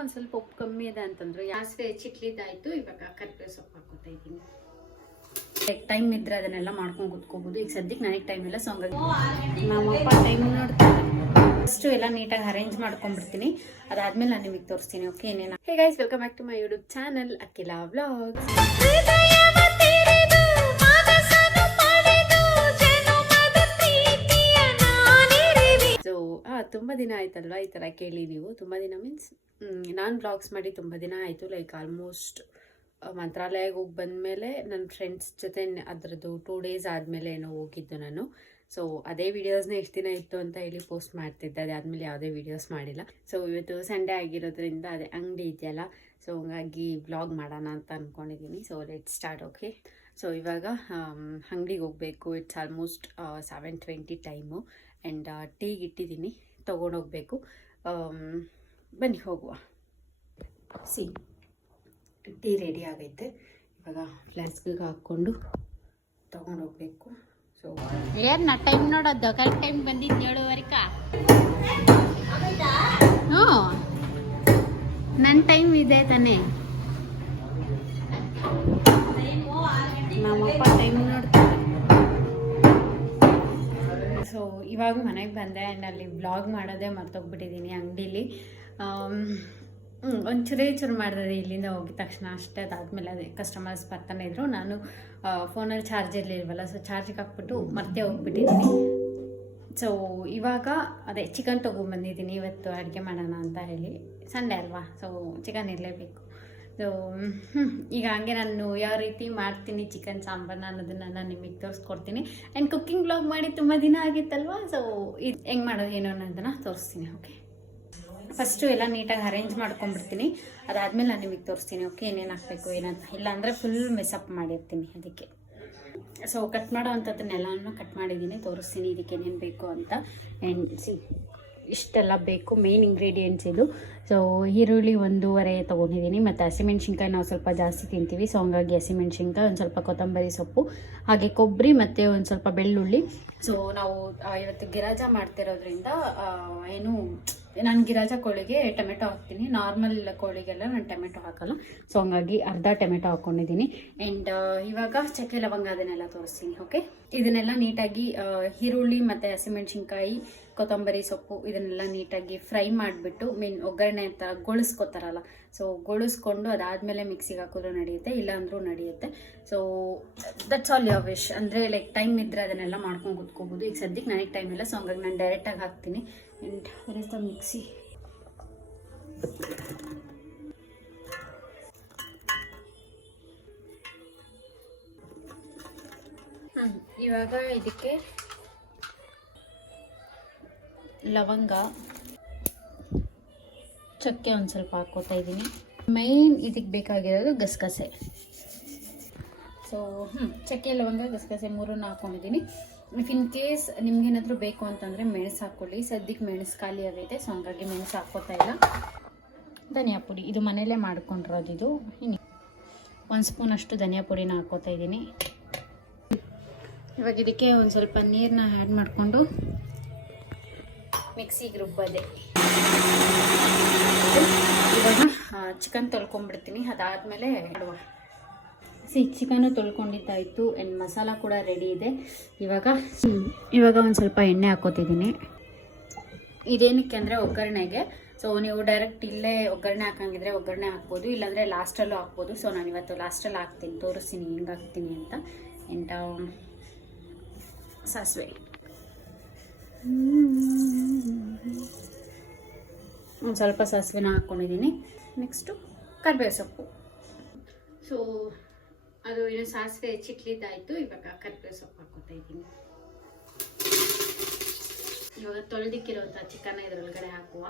ಒಂದು ಸ್ವಲ್ಪ ಉಪ್ಪು ಕಮ್ಮಿ ಇದೆ ಅಂತಂದ್ರು. ಸಾಸಿವೆ ಚಿಟ್ಲಿದ್ದಾಯ್ತು. ಇವಾಗ ಕರಿಬೇವು ಸೊಪ್ಪು ಹಾಕೋತಾ ಇದ್ದೀನಿ. ಟೈಮ್ ಇದ್ರೆ ಅದನ್ನೆಲ್ಲ ಮಾಡ್ಕೊಂಡು ಕುತ್ಕೋಬಹುದು. ಈಗ ಸದ್ಯಕ್ಕೆ ನನಗೆ ಟೈಮ್ ಇಲ್ಲ, ಸೊ ಹಂಗಾಗಿ ನಮ್ಮಪ್ಪ ಟೈಮ್ ನೋಡ್ತಾರೆ. ಫಸ್ಟ್ ಎಲ್ಲ ನೀಟಾಗಿ ಅರೇಂಜ್ ಮಾಡ್ಕೊಂಡ್ಬಿಡ್ತೀನಿ. ಅದಾದ್ಮೇಲೆ ನಾನು ನಿಮಗೆ ತೋರಿಸ್ತೀನಿ. ಓಕೆ ಏನೇನ. Hey guys, welcome back to my YouTube channel Akhila vlogs. ತುಂಬ ದಿನ ಆಯ್ತಲ್ವಾ ಈ ಥರ ಕೇಳಿ ನೀವು. ತುಂಬ ದಿನ ಮೀನ್ಸ್ ನಾನು ಬ್ಲಾಗ್ಸ್ ಮಾಡಿ ತುಂಬ ದಿನ ಆಯಿತು. ಲೈಕ್ ಆಲ್ಮೋಸ್ಟ್ ಮಂತ್ರಾಲಯಕ್ಕೆ ಹೋಗಿ ಬಂದಮೇಲೆ ನನ್ನ ಫ್ರೆಂಡ್ಸ್ ಜೊತೆ ಅದರದ್ದು 2 days ಆದಮೇಲೆ ಏನೋ ಹೋಗಿದ್ದು ನಾನು. ಸೊ ಅದೇ ವೀಡಿಯೋಸ್ನ ಎಷ್ಟು ದಿನ ಇತ್ತು ಅಂತ ಹೇಳಿ ಪೋಸ್ಟ್ ಮಾಡ್ತಿದ್ದೆ. ಅದಾದಮೇಲೆ ಯಾವುದೇ ವೀಡಿಯೋಸ್ ಮಾಡಿಲ್ಲ. ಸೊ ಇವತ್ತು ಸಂಡೇ ಆಗಿರೋದ್ರಿಂದ ಅದೇ ಅಂಗಡಿ ಇದೆಯಲ್ಲ, ಸೊ ಹಂಗಾಗಿ ವ್ಲಾಗ್ ಮಾಡೋಣ ಅಂತ ಅಂದ್ಕೊಂಡಿದ್ದೀನಿ. So let start. Okay, so ಇವಾಗ ಅಂಗಡಿಗೆ ಹೋಗಬೇಕು. It's almost 7:20 time. ಆ್ಯಂಡ್ ಟೀಗೆ ಇಟ್ಟಿದ್ದೀನಿ, ತೊಗೊಂಡೋಗ್ಬೇಕು. ಬನ್ನಿ ಹೋಗುವ. ಟೀ ರೆಡಿ ಆಗೈತೆ. ಇವಾಗ ಫ್ಲಾಸ್ಕಿಗೆ ಹಾಕ್ಕೊಂಡು ತೊಗೊಂಡೋಗ್ಬೇಕು. ಸೊ ಏನ ಟೈಮ್ ನೋಡೋದು? ಕರೆಕ್ಟ್ ಟೈಮ್ ಬಂದಿದ್ದು 7:15. ಹ್ಞೂ, ನನ್ನ ಟೈಮ್ ಇದೆ ತಾನೇ. ನಮ್ಮಪ್ಪ ಟೈಮ್ ನೋಡ್ತಾರೆ. ಸೊ ಇವಾಗ ಮನೆಗೆ ಬಂದೆ. ಆ್ಯಂಡ್ ಅಲ್ಲಿ ವ್ಲಾಗ್ ಮಾಡೋದೇ ಮರ್ತೋಗ್ಬಿಟ್ಟಿದ್ದೀನಿ ಅಂಗಡೀಲಿ. ಒಂಚೂರು ಮಾಡಿದೆ ಇಲ್ಲಿಂದ ಹೋಗಿದ ತಕ್ಷಣ ಅಷ್ಟೇ. ಅದಾದಮೇಲೆ ಅದೇ ಕಸ್ಟಮರ್ಸ್ ಬರ್ತಾನೆ ಇದ್ರು. ನಾನು ಫೋನಲ್ಲಿ ಚಾರ್ಜ್ ಇರಲಿಲ್ವಲ್ಲ, ಸೊ ಚಾರ್ಜಿಗೆ ಹಾಕ್ಬಿಟ್ಟು ಮರ್ತೇ ಹೋಗ್ಬಿಟ್ಟಿದ್ದೀನಿ. ಸೊ ಇವಾಗ ಅದೇ ಚಿಕನ್ ತೊಗೊಂಬಂದಿದ್ದೀನಿ ಇವತ್ತು ಅಡುಗೆ ಮಾಡೋಣ ಅಂತ ಹೇಳಿ. ಸಂಡೇ ಅಲ್ವಾ, ಸೊ ಚಿಕನ್ ಇರಲೇಬೇಕು. ಸೊ ಈಗ ಹಂಗೆ ನಾನು ಯಾವ ರೀತಿ ಮಾಡ್ತೀನಿ ಚಿಕನ್ ಸಾಂಬಾರನ್ನ ಅನ್ನೋದನ್ನು ನಾನು ನಿಮಗೆ ತೋರಿಸ್ಕೊಡ್ತೀನಿ. ಆ್ಯಂಡ್ ಕುಕ್ಕಿಂಗ್ ಬ್ಲಾಗ್ ಮಾಡಿ ತುಂಬ ದಿನ ಆಗಿತ್ತಲ್ವ, ಸೊ ಇದು ಹೆಂಗೆ ಮಾಡೋದು ಏನೋ ಅನ್ನೋದನ್ನು ತೋರಿಸ್ತೀನಿ. ಓಕೆ, ಫಸ್ಟು ಎಲ್ಲ ನೀಟಾಗಿ ಅರೇಂಜ್ ಮಾಡ್ಕೊಂಡ್ಬಿಡ್ತೀನಿ. ಅದಾದಮೇಲೆ ನಾನು ನಿಮಗೆ ತೋರಿಸ್ತೀನಿ. ಓಕೆ, ಏನೇನು ಹಾಕಬೇಕು ಏನಂತ. ಇಲ್ಲಾಂದರೆ ಫುಲ್ ಮೆಸಪ್ ಮಾಡಿರ್ತೀನಿ ಅದಕ್ಕೆ. ಸೊ ಕಟ್ ಮಾಡೋ ಅಂಥದ್ದನ್ನೆಲ್ಲನೂ ಕಟ್ ಮಾಡಿದ್ದೀನಿ, ತೋರಿಸ್ತೀನಿ ಇದಕ್ಕೆ ಏನೇನು ಬೇಕು ಅಂತ. ಆ್ಯಂಡ್ ಇಷ್ಟೆಲ್ಲ ಬೇಕು, ಮೇನ್ ಇಂಗ್ರೀಡಿಯೆಂಟ್ಸ್ ಇದು. ಸೊ ಈರುಳ್ಳಿ 1.5 ತೊಗೊಂಡಿದ್ದೀನಿ. ಮತ್ತು ಹಸಿಮೆಣ್ಸಿನ್ಕಾಯಿ ನಾವು ಸ್ವಲ್ಪ ಜಾಸ್ತಿ ತಿಂತೀವಿ, ಸೊ ಹಂಗಾಗಿ ಹಸಿಮೆಣ್ಸಿನ್ಕಾಯಿ, ಒಂದು ಸ್ವಲ್ಪ ಕೊತ್ತಂಬರಿ ಸೊಪ್ಪು, ಹಾಗೆ ಕೊಬ್ಬರಿ ಮತ್ತು ಒಂದು ಸ್ವಲ್ಪ ಬೆಳ್ಳುಳ್ಳಿ. ಸೊ ನಾವು ಇವತ್ತು ಗಿರಾಜ ಮಾಡ್ತಿರೋದ್ರಿಂದ ಏನು ನಾನು ಗಿರಾಜ ಕೋಳಿಗೆ ಟೊಮೆಟೊ ಹಾಕ್ತೀನಿ. ನಾರ್ಮಲ್ ಕೋಳಿಗೆಲ್ಲ ನಾನು ಟೊಮೆಟೊ ಹಾಕಲ್ಲ, ಸೊ ಹಂಗಾಗಿ ಅರ್ಧ ಟೊಮೆಟೊ ಹಾಕ್ಕೊಂಡಿದ್ದೀನಿ. ಆ್ಯಂಡ್ ಇವಾಗ ಚಕ್ಕೆ ಲವಂಗ ಅದನ್ನೆಲ್ಲ ತೋರಿಸ್ತೀನಿ. ಓಕೆ, ಇದನ್ನೆಲ್ಲ ನೀಟಾಗಿ ಈರುಳ್ಳಿ ಮತ್ತು ಹಸಿಮೆಣ್ಸಿನ್ಕಾಯಿ, ಕೊತ್ತಂಬರಿ ಸೊಪ್ಪು ಇದನ್ನೆಲ್ಲ ನೀಟಾಗಿ ಫ್ರೈ ಮಾಡಿಬಿಟ್ಟು ಒಗ್ಗರಣೆ ಅಂತ ಗೊಳಿಸ್ಕೊತಾರಲ್ಲ, ಸೊ ಗೊಳಿಸ್ಕೊಂಡು ಅದಾದಮೇಲೆ ಮಿಕ್ಸಿಗೆ ಹಾಕಿದ್ರೂ ನಡೆಯುತ್ತೆ, ಇಲ್ಲಾಂದ್ರೂ ನಡೆಯುತ್ತೆ. So that's all your wish. ಅಂದರೆ ಲೈಕ್ ಟೈಮ್ ಇದ್ದರೆ ಅದನ್ನೆಲ್ಲ ಮಾಡ್ಕೊಂಡು ಕುತ್ಕೋಬೋದು. ಈಗ ಸದ್ಯಕ್ಕೆ ನನಗೆ ಟೈಮ್ ಇಲ್ಲ, ಸೊ ಹಂಗಾಗಿ ನಾನು ಡೈರೆಕ್ಟಾಗಿ ಹಾಕ್ತೀನಿ. And where is the mixie. ಇವಾಗ ಇದಕ್ಕೆ ಲವಂಗ, ಚಕ್ಕೆ ಒಂದು ಸ್ವಲ್ಪ ಹಾಕ್ಕೋತಾ ಇದ್ದೀನಿ. ಮೇನ್ ಇದಕ್ಕೆ ಬೇಕಾಗಿರೋದು ಗಸಗಸೆ. ಸೊ ಚಕ್ಕೆ, ಲವಂಗ, ಗಸಗಸೆ 3 ಹಾಕ್ಕೊಂಡಿದ್ದೀನಿ. ಇಫ್ ಇನ್ ಕೇಸ್ ನಿಮ್ಗೇನಾದರೂ ಬೇಕು ಅಂತಂದರೆ ಮೆಣಸು ಹಾಕ್ಕೊಳ್ಳಿ. ಸದ್ಯಕ್ಕೆ ಮೆಣಸು ಖಾಲಿ ಆಗೈತೆ, ಸೊ ಹಂಗಾಗಿ ಮೆಣಸು ಹಾಕ್ಕೋತಾ ಇಲ್ಲ. ಧನಿಯಾ ಪುಡಿ, ಇದು ಮನೇಲೇ ಮಾಡ್ಕೊಂಡಿರೋದು. ಇದು 1 ಸ್ಪೂನ್ ಅಷ್ಟು ಧನಿಯಾ ಪುಡಿನ ಹಾಕ್ಕೋತಾ ಇದ್ದೀನಿ. ಇವಾಗ ಇದಕ್ಕೆ ಒಂದು ಸ್ವಲ್ಪ ನೀರನ್ನ ಆ್ಯಡ್ ಮಾಡಿಕೊಂಡು ಮಿಕ್ಸಿಗೆ ರುಬ್ಬದೆ. ಇವಾಗ ಚಿಕನ್ ತೊಳ್ಕೊಂಡ್ಬಿಡ್ತೀನಿ. ಅದಾದಮೇಲೆ ಇಡುವ. ಚಿಕನ್ನು ತೊಳ್ಕೊಂಡಿದ್ದಾಯಿತು. ಆ್ಯಂಡ್ ಮಸಾಲ ಕೂಡ ರೆಡಿ ಇದೆ. ಇವಾಗ ಒಂದು ಸ್ವಲ್ಪ ಎಣ್ಣೆ ಹಾಕೋತಿದ್ದೀನಿ. ಇದೇನಕ್ಕೆ ಅಂದರೆ ಒಗ್ಗರಣೆಗೆ. ಸೊ ನೀವು ಡೈರೆಕ್ಟ್ ಇಲ್ಲೇ ಒಗ್ಗರಣೆ ಹಾಕಂಗಿದ್ರೆ ಒಗ್ಗರಣೆ ಹಾಕ್ಬೋದು, ಇಲ್ಲಾಂದರೆ ಲಾಸ್ಟಲ್ಲೂ ಹಾಕ್ಬೋದು. ಸೊ ನಾನು ಇವತ್ತು ಲಾಸ್ಟಲ್ಲಿ ಹಾಕ್ತೀನಿ, ತೋರಿಸ್ತೀನಿ ಹೆಂಗೆ ಹಾಕ್ತೀನಿ ಅಂತ. ಆ್ಯಂಡ್ ಸಾಸಿವೆ ಒಂದು ಸ್ವಲ್ಪ ಸಾಸಿವೆನ ಹಾಕ್ಕೊಂಡಿದ್ದೀನಿ. ನೆಕ್ಸ್ಟು ಕರಿಬೇವು ಸೊಪ್ಪು. ಸೊ ಅದು ಏನು ಸಾಸಿವೆ ಚಿಟ್ಲಿದ್ದಾಯಿತು. ಇವಾಗ ಕರಿಬೇವು ಸೊಪ್ಪು ಹಾಕ್ಕೊತಾ ಇದ್ದೀನಿ. ಇವಾಗ ತೊಳೆದಿಕ್ಕಿರುವಂಥ ಚಿಕನ್ನ ಇದರೊಳಗಡೆ ಹಾಕುವ.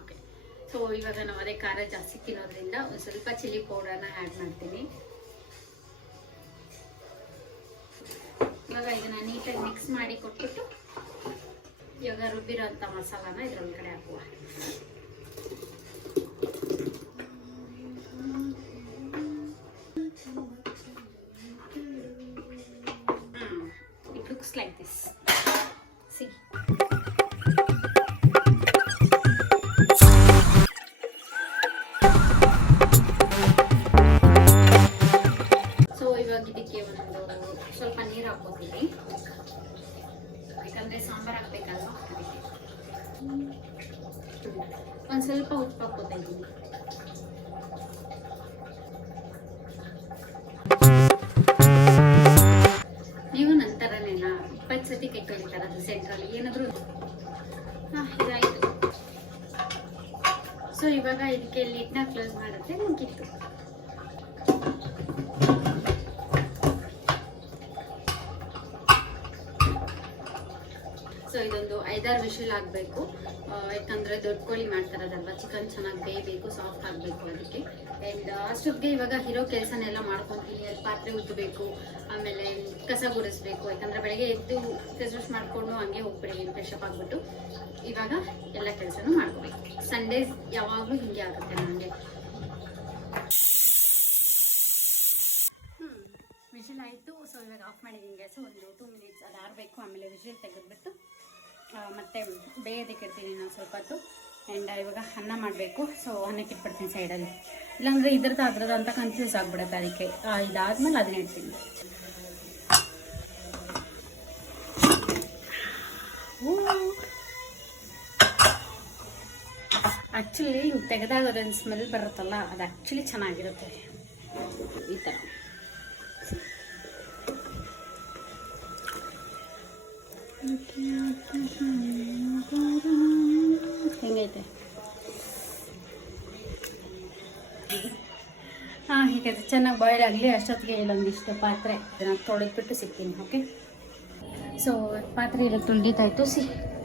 ಓಕೆ, ಸೊ ಇವಾಗ ನಾವು ಅದೇ ಖಾರ ಜಾಸ್ತಿ ತಿನ್ನೋದ್ರಿಂದ ಒಂದು ಸ್ವಲ್ಪ ಚಿಲ್ಲಿ ಪೌಡರ್ನ ಆ್ಯಡ್ ಮಾಡ್ತೀನಿ. ಇವಾಗ ಇದನ್ನ ನೀಟಾಗಿ ಮಿಕ್ಸ್ ಮಾಡಿ ಕೊಟ್ಬಿಟ್ಟು ಇವಾಗ ರುಬ್ಬಿರೋ ಅಂಥ ಮಸಾಲಾನ ಇದರೊಳಗಡೆ ಹಾಕುವ. just like this. See. So ಇವಾಗ ಇದಕ್ಕೆ ಒಂದು ಸ್ವಲ್ಪ ನೀರು ಹಾಕೋತೀನಿ, ಯಾಕಂದರೆ ಸಾಂಬಾರು ಹಾಕ್ಬೇಕಲ್ವ ಅದಕ್ಕೆ. ಒಂದು ಸ್ವಲ್ಪ ಉಪ್ಪು ಹಾಕೋತಾ ಇದ್ದೀನಿ. ನೀವು ನಂತರನೇನಾ 20 ಸತಿ ಕೆಟ್ಟೊಳಿತಾರೆ ಅದು ಸೆಂಟ್ರಲ್ಲಿ ಏನಾದರೂ. ಇದಾಯಿತು. ಸೊ ಇವಾಗ ಇದಕ್ಕೆ ಲಿಡ್ನ ಕ್ಲೋಸ್ ಮಾಡುತ್ತೆ ಮುಗಿತ್ತು. ಸೊ ಇದೊಂದು 5-6 ವಿಷಲ್ ಆಗಬೇಕು, ಯಾಕಂದರೆ ದೊಡ್ಡ ಕೋಳಿ ಮಾಡ್ತಾರದಲ್ವ, ಚಿಕನ್ ಚೆನ್ನಾಗಿ ಬೇಯಬೇಕು, ಸಾಫ್ಟ್ ಆಗಬೇಕು ಅದಕ್ಕೆ. ಆ್ಯಂಡ್ ಅಷ್ಟೊತ್ತಿಗೆ ಇವಾಗ ಇರೋ ಕೆಲಸನೆಲ್ಲ ಮಾಡ್ಕೊತೀನಿ. ಅಲ್ಲಿ ಪಾತ್ರೆ ಉಜ್ಜಬೇಕು, ಆಮೇಲೆ ಕಸ ಗುಡಿಸ್ಬೇಕು, ಯಾಕಂದರೆ ಬೆಳಗ್ಗೆ ಎದ್ದು ಫೇಸ್ ವಾಶ್ ಮಾಡಿಕೊಂಡು ಹಂಗೆ ಹೋಗ್ಬಿಡಿ ಫ್ರೆಶಪ್ ಆಗಿಬಿಟ್ಟು ಇವಾಗ ಎಲ್ಲ ಕೆಲಸನೂ ಮಾಡ್ಕೋಬೇಕು. ಸಂಡೇಸ್ ಯಾವಾಗಲೂ ಹೀಗೆ ಆಗುತ್ತೆ ನನಗೆ. ವಿಷಲ್ ಆಯಿತು. ಸೊ ಇವಾಗ ಆಫ್ ಮಾಡಿದ್ದೀನಿ ಗ್ಯಾಸು. ಒಂದು 2 ಮಿನಿಟ್ಸ್ ಅದು ಆರಬೇಕು, ಆಮೇಲೆ ವಿಷಲ್ ತೆಗೆದ್ಬಿಟ್ಟು ಮತ್ತೆ ಬೇಯೋದಕ್ಕೆ ಇಡ್ತೀನಿ ನಾನು ಸ್ವಲ್ಪ ಹೊತ್ತು. ಆ್ಯಂಡ್ ಇವಾಗ ಅನ್ನ ಮಾಡಬೇಕು. ಸೊ ಅನ್ನಕ್ಕೆ ಇಟ್ಬಿಡ್ತೀನಿ ಸೈಡಲ್ಲಿ, ಇಲ್ಲಾಂದರೆ ಇದ್ರದ್ದು ಅದ್ರದ್ದು ಅಂತ ಕನ್ಫ್ಯೂಸ್ ಆಗಿಬಿಡುತ್ತೆ. ಅದಕ್ಕೆ ಇದಾದ್ಮೇಲೆ ಅದನ್ನ ಇಡ್ತೀನಿ. ಆ್ಯಕ್ಚುಲಿ ತೆಗೆದಾಗ ಅದೊಂದು ಸ್ಮೆಲ್ ಬರುತ್ತಲ್ಲ, ಅದು ಆ್ಯಕ್ಚುಲಿ ಚೆನ್ನಾಗಿರುತ್ತೆ ಈ ಥರ. ಹೆಂಗೈತೆ? ಹೀಗೆ ಅದು ಚೆನ್ನಾಗಿ ಬಾಯ್ಲ್ ಆಗಲಿ. ಅಷ್ಟೊತ್ತಿಗೆ ಇಲ್ಲೊಂದಿಷ್ಟು ಪಾತ್ರೆ ಅದನ್ನು ತೊಳೆದ್ಬಿಟ್ಟು ಸಿಗ್ತೀನಿ. ಓಕೆ, ಸೊ ಪಾತ್ರೆ ಇಲ್ಲ ತೊಳೆದಿದ್ದಾಯಿತು.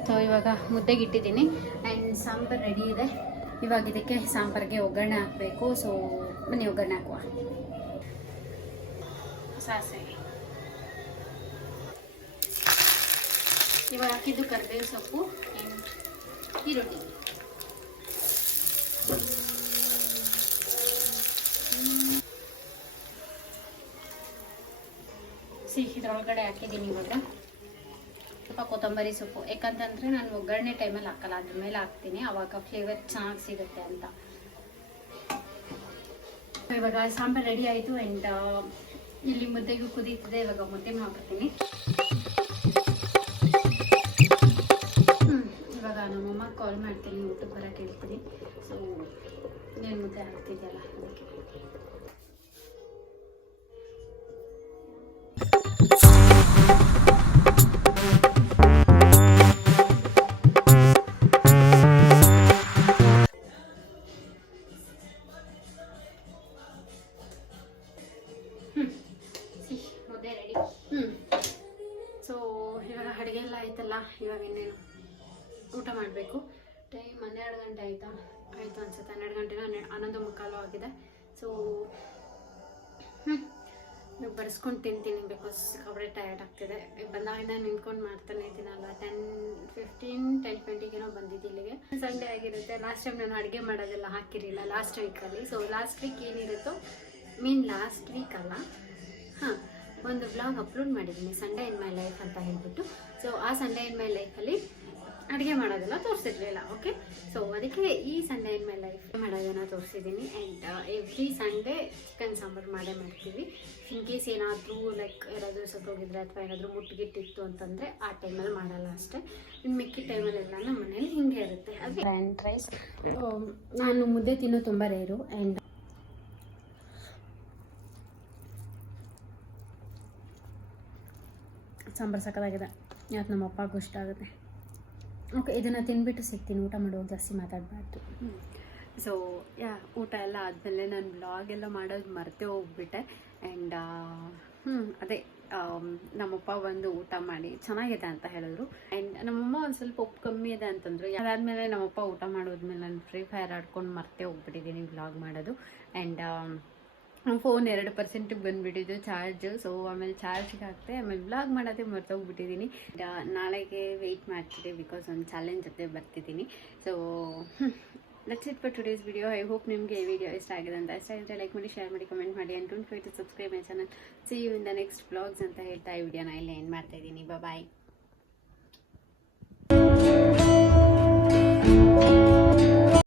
ಸೊ ಇವಾಗ ಮುದ್ದೆಗೆ ಇಟ್ಟಿದ್ದೀನಿ. ಆ್ಯಂಡ್ ಸಾಂಬಾರು ರೆಡಿ ಇದೆ. ಇವಾಗ ಇದಕ್ಕೆ ಸಾಂಬಾರಿಗೆ ಒಗ್ಗರಣೆ ಹಾಕಬೇಕು. ಸೊ ಬನ್ನಿ ಒಗ್ಗರಣೆ ಹಾಕುವ. ಸಾಸಿವೆ ಇವಾಗ ಹಾಕಿದ್ದು ಕರಿಬೇವು ಸೊಪ್ಪು ಆ್ಯಂಡ್ ಈರುಳ್ಳಿ. ಇದ್ರೊಳಗಡೆ ಹಾಕಿದ್ದೀನಿ ಇವಾಗ ಸ್ವಲ್ಪ ಕೊತ್ತಂಬರಿ ಸೊಪ್ಪು, ಯಾಕಂತಂದರೆ ನಾನು ಒಗ್ಗರಣೆ ಟೈಮಲ್ಲಿ ಹಾಕಲ್ಲ, ಅದ್ರ ಮೇಲೆ ಹಾಕ್ತೀನಿ, ಆವಾಗ ಫ್ಲೇವರ್ ಚೆನ್ನಾಗಿ ಸಿಗುತ್ತೆ ಅಂತ. ಇವಾಗ ಸಾಂಬಾರು ರೆಡಿ ಆಯಿತು. ಆ್ಯಂಡ್ ಇಲ್ಲಿ ಮುದ್ದೆಗೂ ಕುದೀತಿದೆ. ಇವಾಗ ಮುದ್ದೆನೂ ಹಾಕ್ತೀನಿ. ಇವಾಗ ನಮ್ಮಮ್ಮ ಕಾಲ್ ಮಾಡ್ತೀನಿ, ಊಟಕ್ಕೆ ಬರೋಕ್ಕೆ ಹೇಳ್ತೀನಿ. ಸೊ నేను ಮುದ್ದೆ ಹಾಕ್ತಿದ್ದೆಲ್ಲ ಅದಕ್ಕೆ. ಮುದ್ದೆ ರೆಡಿ. ಸೊ ಇವಾಗ ಅಡುಗೆ ಎಲ್ಲ ಆಯ್ತಲ್ಲ, ಇವಾಗ ಇನ್ನೇನು ಊಟ ಮಾಡಬೇಕು. ಟೈಮ್ 12 ಗಂಟೆ ಆಯಿತು ಅನ್ಸುತ್ತೆ. 12 ಗಂಟೆನ 11:15 ಆಗಿದೆ. ಸೊ ಬಡಿಸ್ಕೊಂಡು ತಿಂತೀನಿ, ಬಿಕಾಸ್ ಸಿಕ್ಕಾಪಟ್ಟೆ ಟಯರ್ಡ್ ಆಗ್ತಿದೆ. ಬಂದಾಗಿಂದ ನಿಂತ್ಕೊಂಡು ಮಾಡ್ತಾನೆ ಇದ್ದೀನಲ್ಲ. 10-20 ಬಂದಿದ್ದು ಇಲ್ಲಿಗೆ. ಸಂಡೇ ಆಗಿರುತ್ತೆ. ಲಾಸ್ಟ್ ಟೈಮ್ ನಾನು ಅಡುಗೆ ಮಾಡೋದೆಲ್ಲ ಹಾಕಿರಲಿಲ್ಲ ಲಾಸ್ಟ್ ವೀಕಲ್ಲಿ. ಸೊ ಲಾಸ್ಟ್ ವೀಕ್ ಏನಿರುತ್ತೋ, ಲಾಸ್ಟ್ ವೀಕ್ ಅಲ್ಲ, ಒಂದು ವ್ಲಾಗ್ ಅಪ್ಲೋಡ್ ಮಾಡಿದ್ದೀನಿ, ಸಂಡೇ ಇನ್ ಮೈ ಲೈಫ್ ಅಂತ ಹೇಳ್ಬಿಟ್ಟು. ಸೊ ಆ ಸಂಡೇ ಇನ್ ಮೈ ಲೈಫಲ್ಲಿ ಅಡುಗೆ ಮಾಡೋದೆಲ್ಲ ತೋರಿಸಿರ್ಲಿಲ್ಲ. ಓಕೆ, ಸೊ ಅದಕ್ಕೆ ಈ ಸಂಡೇ ಇನ್ ಮೈ ಲೈಫ್ ಮಾಡೋದನ್ನು ತೋರಿಸಿದ್ದೀನಿ. And every Sunday chicken sambar ಮಾಡೇ ಮಾಡ್ತೀವಿ. ಇನ್ ಕೇಸ್ ಏನಾದರೂ ಲೈಕ್ ಯಾರಾದರೂ ಸತ್ತೋಗಿದ್ರೆ ಅಥವಾ ಏನಾದರೂ ಮುಟ್ಟಿಗಿಟ್ಟಿತ್ತು ಅಂತಂದರೆ ಆ ಟೈಮಲ್ಲಿ ಮಾಡಲ್ಲ ಅಷ್ಟೇ. ಇನ್ನು ಮಿಕ್ಕಿ ಟೈಮಲ್ಲೆಲ್ಲ ನಮ್ಮ ಮನೇಲಿ ಹಿಂಗೆ ಇರುತ್ತೆ. ಅದು ಫ್ರೈಡ್ ರೈಸ್. ನಾನು ಮುದ್ದೆ ತಿನ್ನೋ ತುಂಬ ರೇರು. ಆ್ಯಂಡ್ ಸಾಂಬಾರು ಸಕ್ಕತ್ತಾಗಿದೆ, ಇವತ್ತು ನಮ್ಮ ಅಪ್ಪಗೂ ಇಷ್ಟ ಆಗುತ್ತೆ. ಓಕೆ, ಇದನ್ನು ತಿಂದ್ಬಿಟ್ಟು ಸಿಗ್ತೀನಿ. ಊಟ ಮಾಡುವಾಗ ಜಾಸ್ತಿ ಮಾತಾಡಬಾರ್ದು. ಸೊ ಊಟ ಎಲ್ಲ ಆದಮೇಲೆ ನಾನು ಬ್ಲಾಗ್ ಎಲ್ಲ ಮಾಡೋದು ಮರೆತೇ ಹೋಗ್ಬಿಟ್ಟೆ. ಆ್ಯಂಡ್ ಅದೇ ನಮ್ಮಪ್ಪ ಬಂದು ಊಟ ಮಾಡಿ ಚೆನ್ನಾಗಿದೆ ಅಂತ ಹೇಳಿದ್ರು. ಆ್ಯಂಡ್ ನಮ್ಮಮ್ಮ ಒಂದು ಸ್ವಲ್ಪ ಉಪ್ಪು ಕಮ್ಮಿ ಇದೆ ಅಂತಂದರು. ಅದಾದಮೇಲೆ ನಮ್ಮಪ್ಪ ಊಟ ಮಾಡೋದ್ಮೇಲೆ ನಾನು ಫ್ರೀ ಫೈರ್ ಆಡ್ಕೊಂಡು ಮರೆತೇ ಹೋಗ್ಬಿಟ್ಟಿದ್ದೀನಿ ವ್ಲಾಗ್ ಮಾಡೋದು. ಆ್ಯಂಡ್ ಫೋನ್ 2% ಬಂದುಬಿಟ್ಟಿದ್ದು ಚಾರ್ಜು. ಸೊ ಆಮೇಲೆ ಚಾರ್ಜಿಗೆ ಹಾಕ್ತೆ, ಆಮೇಲೆ ವ್ಲಾಗ್ ಮಾಡೋದೇ ಮರ್ತೋಗ್ಬಿಟ್ಟಿದ್ದೀನಿ. ನಾಳೆಗೆ ವೆಯ್ಟ್ ಮಾಡ್ತಿದ್ದೆ, ಬಿಕಾಸ್ ಒಂದು ಚಾಲೆಂಜ್ ಜೊತೆ ಬರ್ತಿದ್ದೀನಿ. So that's it for today's video. I hope ನಿಮಗೆ ಈ ವಿಡಿಯೋ ಇಷ್ಟ ಆಗಿದೆ ಅಂತ. ಇಷ್ಟ ಆಗಿದ್ರೆ ಲೈಕ್ ಮಾಡಿ, ಶೇರ್ ಮಾಡಿ, ಕಮೆಂಟ್ ಮಾಡಿ and don't forget to subscribe my channel. See you in the next vlogs ಅಂತ ಹೇಳ್ತಾ ಈ ವಿಡಿಯೋನ ಇಲ್ಲಿ ಎಂಡ್ ಮಾಡ್ತಾ ಇದ್ದೀನಿ. ಬಾಯ್.